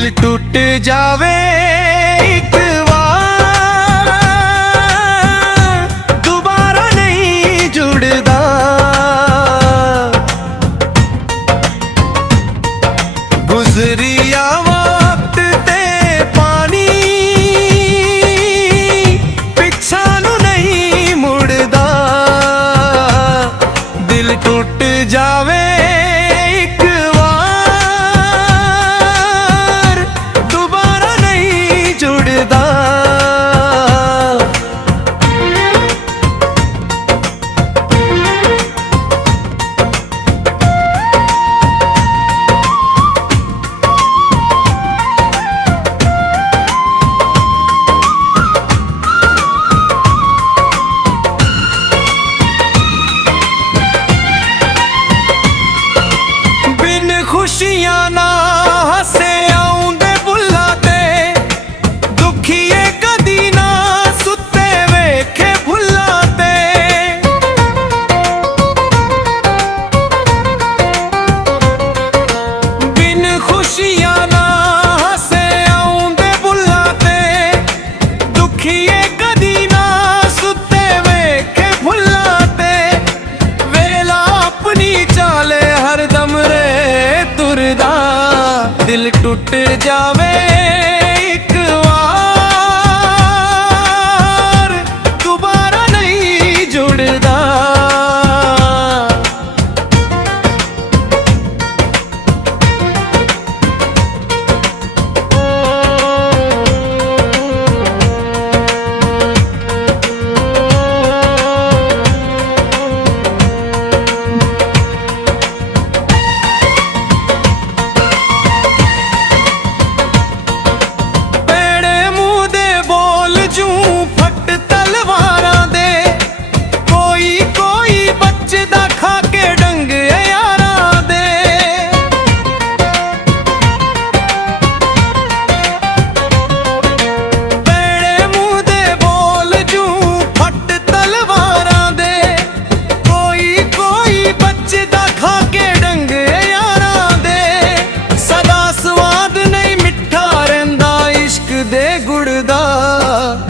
दिल टूट जावे एक बार, दोबारा नहीं जुड़दा। गुजरिया वक्त ते पानी पिछा नू नहीं मुड़दा। दिल टूट जावे खुशियां ना हसे आउंदे बुल्ला ते, दुखिए कदी ना सुते वेखे भुल्ला ते। बिन खुशियां ना हसे आउंदे बुल्ला ते, दुखिए कदी ना सुते वेखे भुल्ला ते। वेला अपनी चाले हरदम रे तुरदा। दिल टूट जावे एक बार, दोबारा नहीं जुड़दा।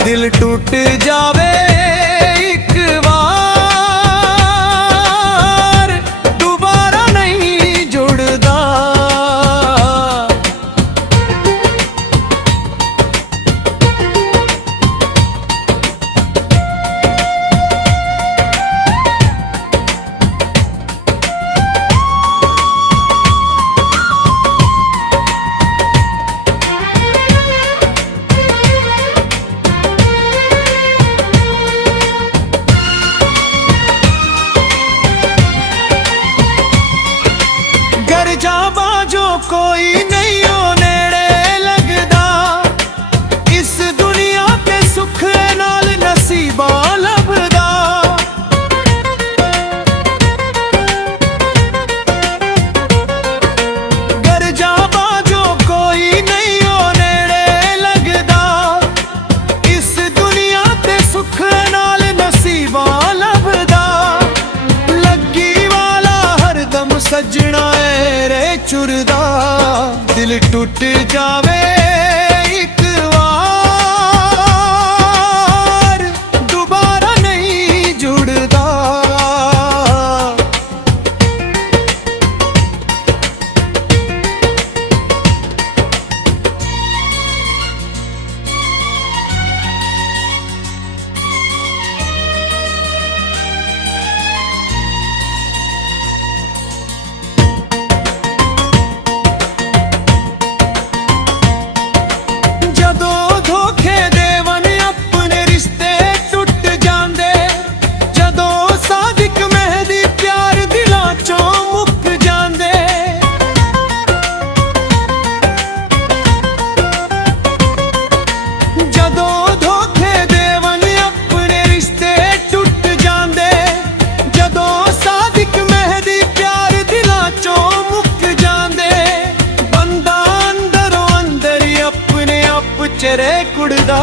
दिल टूट जावे एक बार, दोबारा नहीं जुड़दा। जो कोई नहीं हो नेड़े लगदा, इस दुनिया के सुख नाल नसीबा लभदा। घर जावा जो कोई नहीं हो नेड़े लगदा, इस दुनिया के सुख नाल नसीबा लभदा। लगी वाला हरदम सजना रे चुरदा। दिल टूट जावे एक बार, दोबारा नहीं जुड़दा। चेहरे कुड़दा।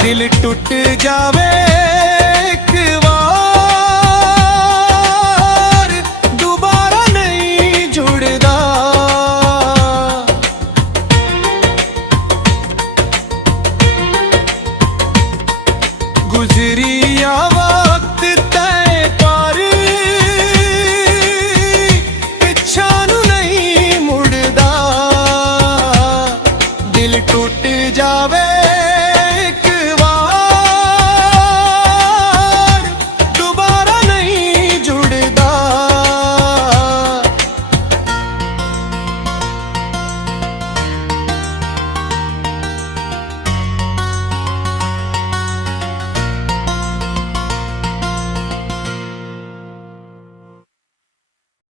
दिल टूट जावे